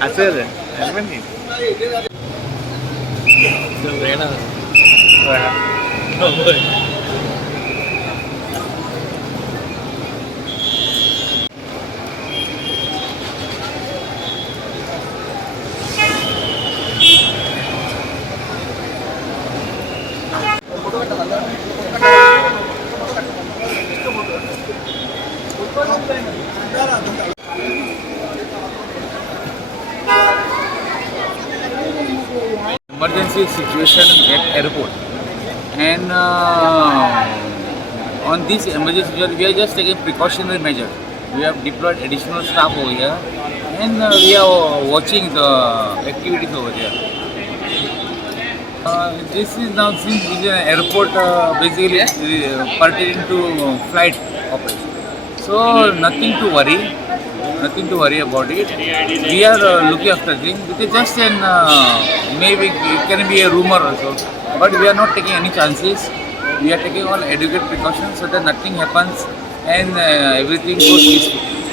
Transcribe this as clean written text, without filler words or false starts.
Hacer, ¿verdad? Emergency situation at airport, and on this emergency situation we are just taking precautionary measure. We have deployed additional staff over here, and we are watching the activities over there. This is now, since this is an airport, basically pertaining to flight operation, so nothing to worry about it. We are looking after things. It is just an maybe it can be a rumor also, but we are not taking any chances. We are taking all adequate precautions so that nothing happens and everything goes peacefully.